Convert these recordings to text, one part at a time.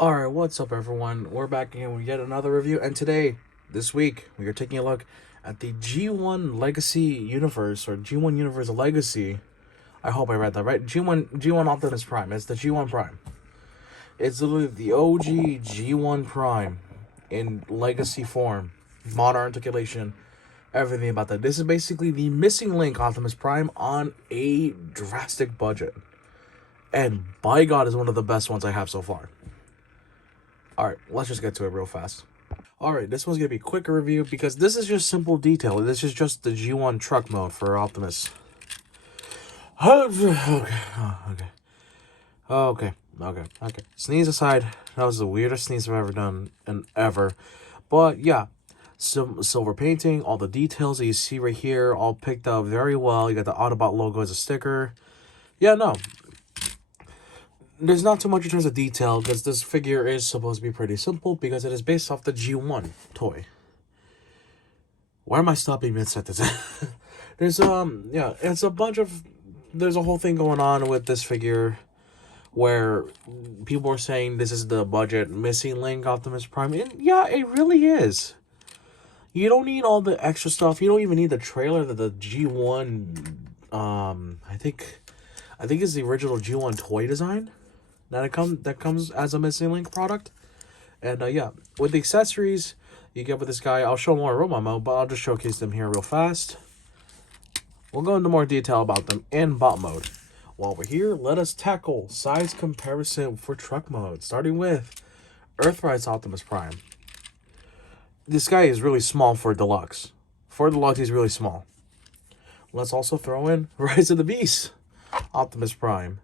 Alright, what's up everyone? We're back again with yet another review, and today, this week, we are taking a look at the G1 Legacy Universe, or G1 Universe Legacy. I hope I read that right. G1 Optimus Prime. It's the G1 Prime. It's literally the OG G1 Prime in Legacy form. Modern articulation, everything about that. This is basically the missing link Optimus Prime on a drastic budget. And by God, is one of the best ones I have so far. Alright, let's just get to it real fast. Alright, this one's going to be a quick review because this is just simple detail. This is just the G1 truck mode for Optimus. Okay. Sneeze aside, that was the weirdest sneeze I've ever done and ever. But yeah, some silver painting, all the details that you see right here, all picked up very well. You got the Autobot logo as a sticker. Yeah, no. There's not too much in terms of detail because this figure is supposed to be pretty simple because it is based off the G1 toy. Why am I stopping mid-sentence? There's it's a bunch of, there's a whole thing going on with this figure where people are saying this is the budget missing link Optimus Prime. And yeah, it really is. You don't need all the extra stuff. You don't even need the trailer that the G1 I think it's the original G1 toy design that comes as a missing link product. And yeah, with the accessories you get with this guy, I'll show more robot mode, but I'll just showcase them here real fast. We'll go into more detail about them in bot mode. While we're here, let us tackle size comparison for truck mode, starting with Earthrise Optimus Prime. This guy is really small for Deluxe. For Deluxe, he's really small. Let's also throw in Rise of the Beast Optimus Prime.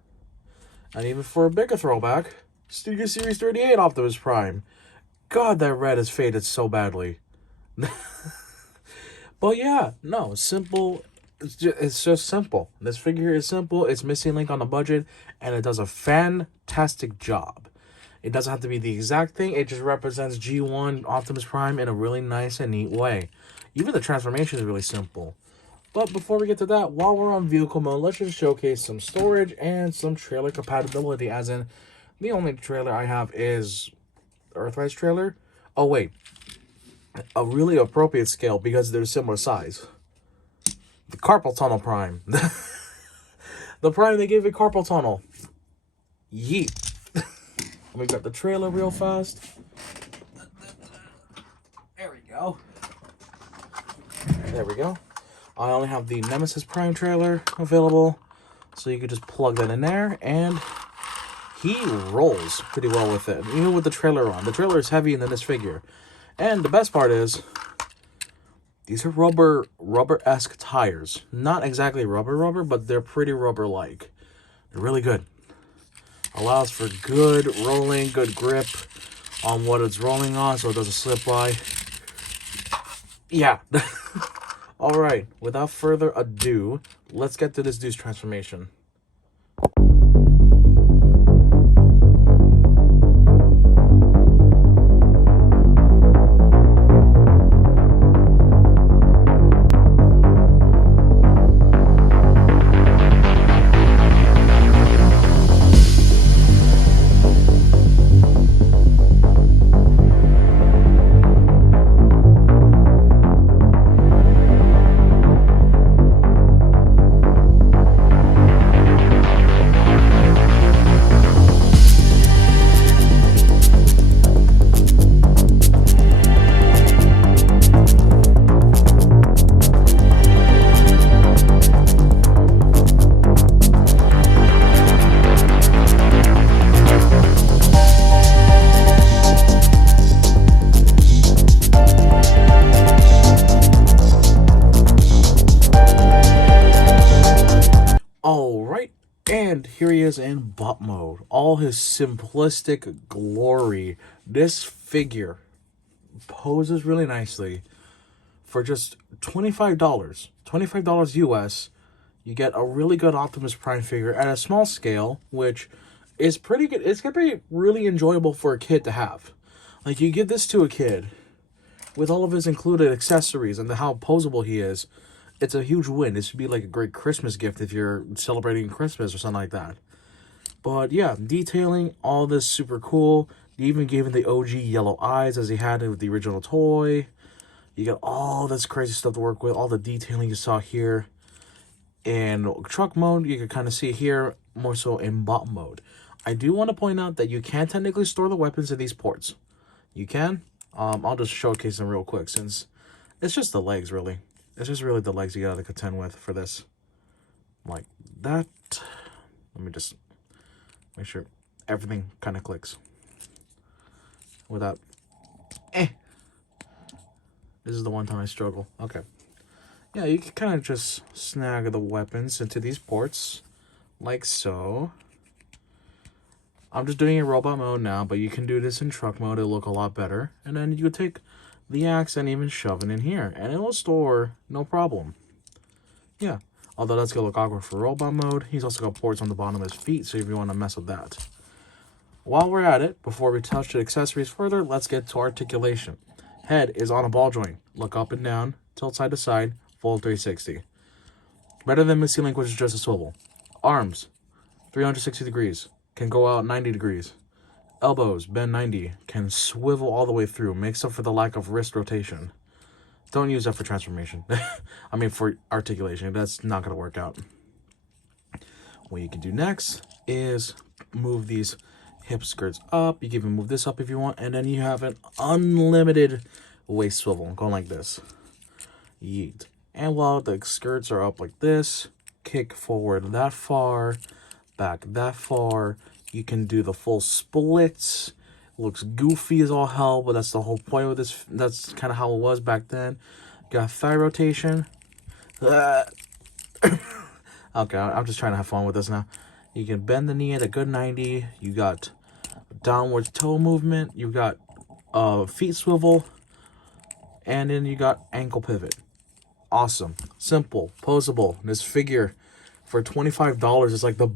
And even for a bigger throwback, Studio Series 38 Optimus Prime. God, that red has faded so badly. But yeah, no, simple. It's just simple. This figure is simple. It's missing link on the budget, and it does a fantastic job. It doesn't have to be the exact thing. It just represents G1 Optimus Prime in a really nice and neat way. Even the transformation is really simple. But before we get to that, while we're on vehicle mode, let's just showcase some storage and some trailer compatibility. As in, the only trailer I have is Earthrise trailer. Oh wait, a really appropriate scale because they're similar size. The carpal tunnel Prime. The Prime they gave it carpal tunnel. Yeet. Let me grab the trailer real fast. There we go. There we go. I only have the Nemesis Prime trailer available, so you could just plug that in there, and he rolls pretty well with it, even with the trailer on. The trailer is heavier than this figure. And the best part is, these are rubber-esque tires. Not exactly rubber, but they're pretty rubber-like. They're really good. Allows for good rolling, good grip on what it's rolling on, so it doesn't slip by. Yeah. Alright, without further ado, let's get to this dude's transformation. Alright, and here he is in bot mode. All his simplistic glory. This figure poses really nicely. For just $25, $25 US, you get a really good Optimus Prime figure at a small scale, which is pretty good. It's gonna be really enjoyable for a kid to have. Like, you give this to a kid with all of his included accessories and how posable he is, it's a huge win. This would be like a great Christmas gift if you're celebrating Christmas or something like that. But yeah, detailing, all this super cool. You even gave him the OG yellow eyes as he had it with the original toy. You got all this crazy stuff to work with, all the detailing you saw here. In truck mode, you can kind of see it here, more so in bot mode. I do want to point out that you can technically store the weapons in these ports. You can. I'll just showcase them real quick since it's just the legs, really. It's just really the legs you gotta contend with for this. Like that. Let me just make sure everything kind of clicks. Without... This is the one time I struggle. Okay. Yeah, you can kind of just snag the weapons into these ports. Like so. I'm just doing it in robot mode now, but you can do this in truck mode. It'll look a lot better. And then you could take the axe and even shove it in here. And it will store no problem. Yeah. Although that's going to look awkward for robot mode. He's also got ports on the bottom of his feet, so if you want to mess with that. While we're at it, before we touch the accessories further, let's get to articulation. Head is on a ball joint. Look up and down, tilt side to side, full 360. Better than Missy Link, which is just a swivel. Arms, 360 degrees. Can go out 90 degrees. Elbows, bend 90. Can swivel all the way through. Makes up for the lack of wrist rotation. Don't use that for transformation. I mean, for articulation. That's not going to work out. What you can do next is move these hip skirts up. You can even move this up if you want. And then you have an unlimited waist swivel. Going like this. Yeet. And while the skirts are up like this, kick forward that far, back that far. You can do the full splits. Looks goofy as all hell, but that's the whole point of this. That's kind of how it was back then. Got thigh rotation. Okay, I'm just trying to have fun with this now. You can bend the knee at a good 90. You got downward toe movement. You got feet swivel. And then you got ankle pivot. Awesome. Simple. Posable. This figure for $25 is like the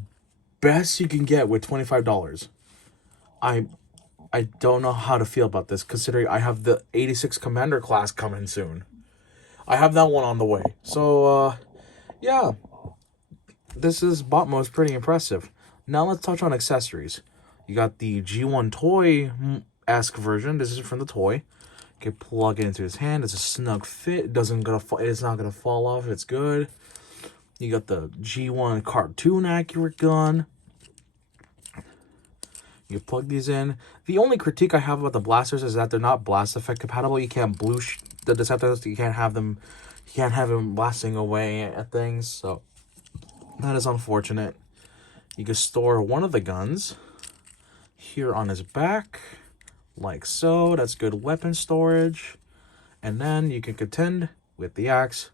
best you can get with $25. I don't know how to feel about this, considering I have the 86 Commander class coming soon. I have that one on the way. So, yeah. This is bot mode is pretty impressive. Now let's touch on accessories. You got the G1 toy-esque version. This is from the toy. You can plug it into his hand. It's a snug fit. It's not gonna fall off. It's good. You got the G1 cartoon accurate gun. You plug these in. The only critique I have about the blasters is that they're not blast effect compatible. You can't bloosh the Decepticons. You can't have them. You can't have them blasting away at things. So that is unfortunate. You can store one of the guns here on his back, like so. That's good weapon storage. And then you can contend with the axe.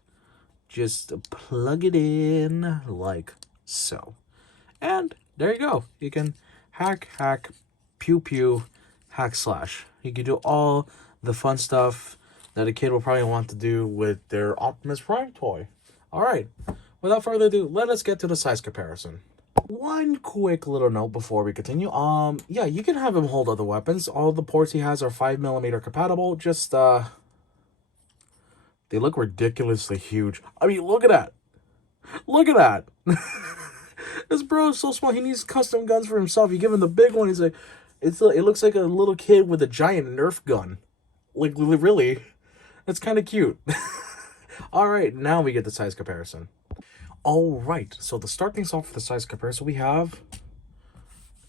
Just plug it in like so. And there you go. You can hack, pew, pew, hack, slash. You can do all the fun stuff that a kid will probably want to do with their Optimus Prime toy. All right. Without further ado, let us get to the size comparison. One quick little note before we continue. Yeah, you can have him hold other weapons. All the ports he has are 5mm compatible. Just, they look ridiculously huge. I mean, look at that. Look at that. This bro is so small. He needs custom guns for himself. You give him the big one. He's like, it looks like a little kid with a giant Nerf gun. Like, really. That's kind of cute. All right, now we get the size comparison. All right, so to start things off with the size comparison, we have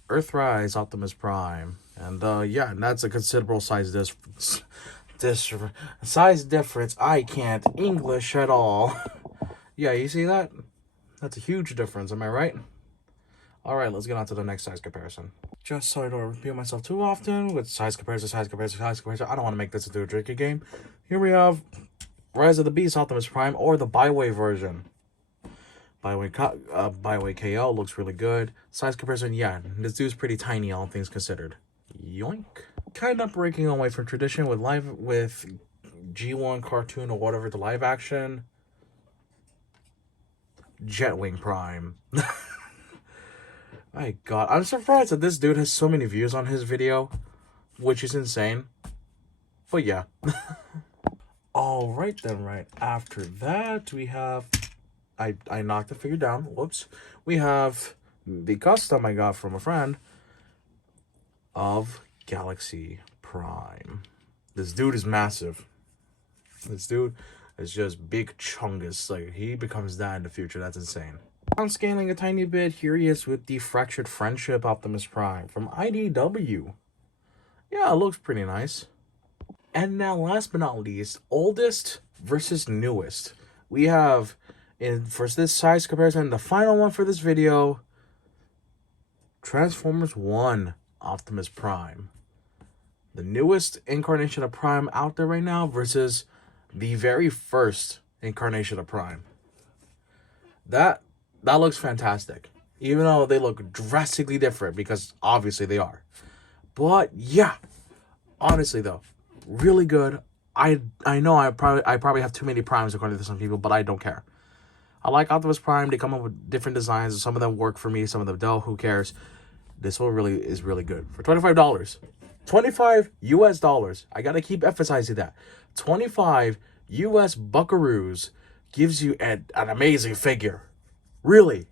Earthrise Optimus Prime. And, yeah, that's a considerable size size difference. I can't English at all. Yeah, you see that? That's a huge difference, am I right? All right, let's get on to the next size comparison. Just so I don't repeat myself too often with size comparison. I don't want to make this into a drinking game. Here we have Rise of the Beast Optimus Prime, or the Byway version. Byway KO looks really good. Size comparison, yeah, this dude's pretty tiny, all things considered. Yoink. Kind of breaking away from tradition with G1 cartoon or whatever, the live action. Jetwing Prime. My god, I'm surprised that this dude has so many views on his video, which is insane. But yeah. Alright then, right after that, we have... I knocked the figure down. Whoops. We have the custom I got from a friend of Galaxy Prime. This dude is massive. This dude is just big chungus. Like, he becomes that in the future. That's insane. I'm scaling a tiny bit. Here he is with the Fractured Friendship Optimus Prime from IDW. Yeah, it looks pretty nice. And now, last but not least, oldest versus newest. We have, for this size comparison, the final one for this video, Transformers 1 Optimus Prime. The newest incarnation of Prime out there right now versus the very first incarnation of Prime. That looks fantastic. Even though they look drastically different, because obviously they are. But yeah, honestly though, really good. I know I probably have too many Primes according to some people, but I don't care. I like Optimus Prime. They come up with different designs. Some of them work for me, some of them don't. Who cares? This one really is really good. For $25. 25 US dollars. I gotta keep emphasizing that. 25 US buckaroos gives you an amazing figure. Really.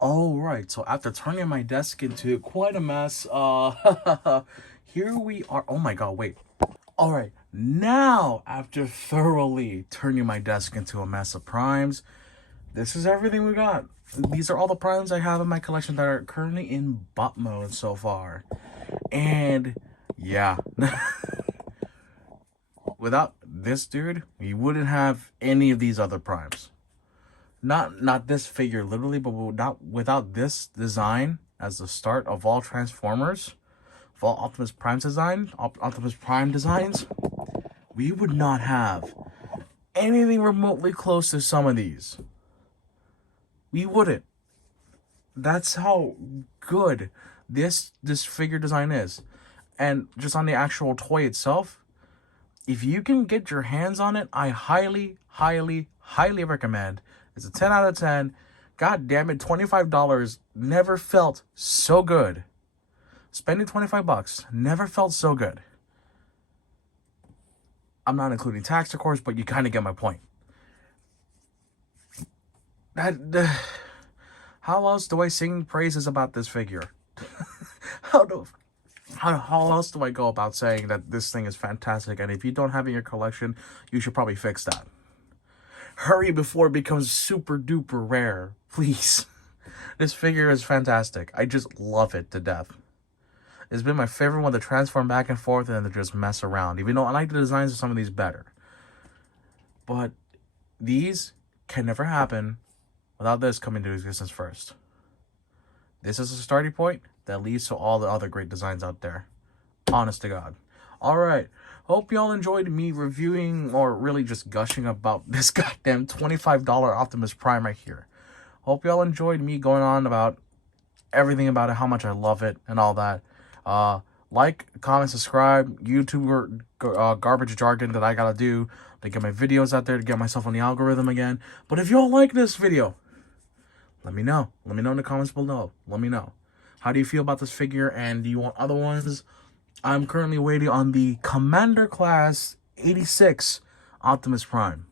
All right, so after turning my desk into quite a mess, here we are. Oh my god, wait. All right, now after thoroughly turning my desk into a mess of Primes, this is everything we got. These are all the Primes I have in my collection that are currently in bot mode so far. And yeah, without this dude, we wouldn't have any of these other Primes. Not this figure literally, but without this design as the start of all Transformers, of all Optimus Prime designs, we would not have anything remotely close to some of these. We wouldn't. That's how good this figure design is. And just on the actual toy itself, if you can get your hands on it, I highly, highly, highly recommend. It's a 10 out of 10. God damn it, $25 never felt so good. Spending $25 never felt so good. I'm not including tax, of course, but you kind of get my point. How else do I sing praises about this figure? How else do I go about saying that this thing is fantastic? And if you don't have it in your collection, you should probably fix that. Hurry before it becomes super duper rare, please. This figure is fantastic. I just love it to death. It's been my favorite one to transform back and forth and to just mess around. Even though I like the designs of some of these better. But these can never happen without this coming into existence first. This is a starting point that leads to all the other great designs out there. Honest to God. Alright. Hope y'all enjoyed me reviewing or really just gushing about this goddamn $25 Optimus Prime right here. Hope y'all enjoyed me going on about everything about it, how much I love it, and all that. Like, comment, subscribe, YouTube garbage jargon that I gotta do to get my videos out there, to get myself on the algorithm again. But if y'all like this video, let me know. Let me know in the comments below. Let me know. How do you feel about this figure, and do you want other ones? I'm currently waiting on the Commander Class 86 Optimus Prime.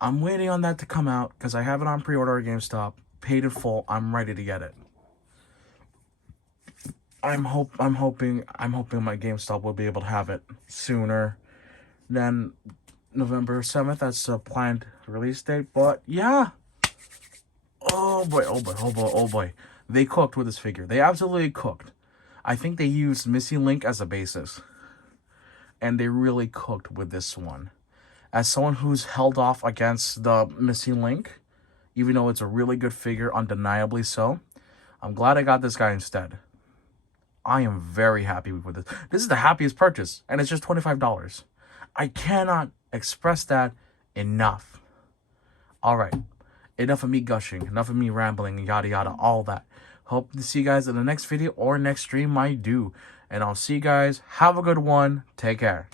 I'm waiting on that to come out because I have it on pre-order at GameStop, paid in full. I'm ready to get it. I'm hoping my GameStop will be able to have it sooner than November 7th. That's the planned release date. But yeah. Oh boy, oh boy, oh boy, oh boy. They cooked with this figure. They absolutely cooked. I think they used Missing Link as a basis. And they really cooked with this one. As someone who's held off against the Missing Link, even though it's a really good figure, undeniably so, I'm glad I got this guy instead. I am very happy with this. This is the happiest purchase, and it's just $25. I cannot express that enough. Alright, enough of me gushing, enough of me rambling, yada yada, all that. Hope to see you guys in the next video or next stream I do. And I'll see you guys. Have a good one. Take care.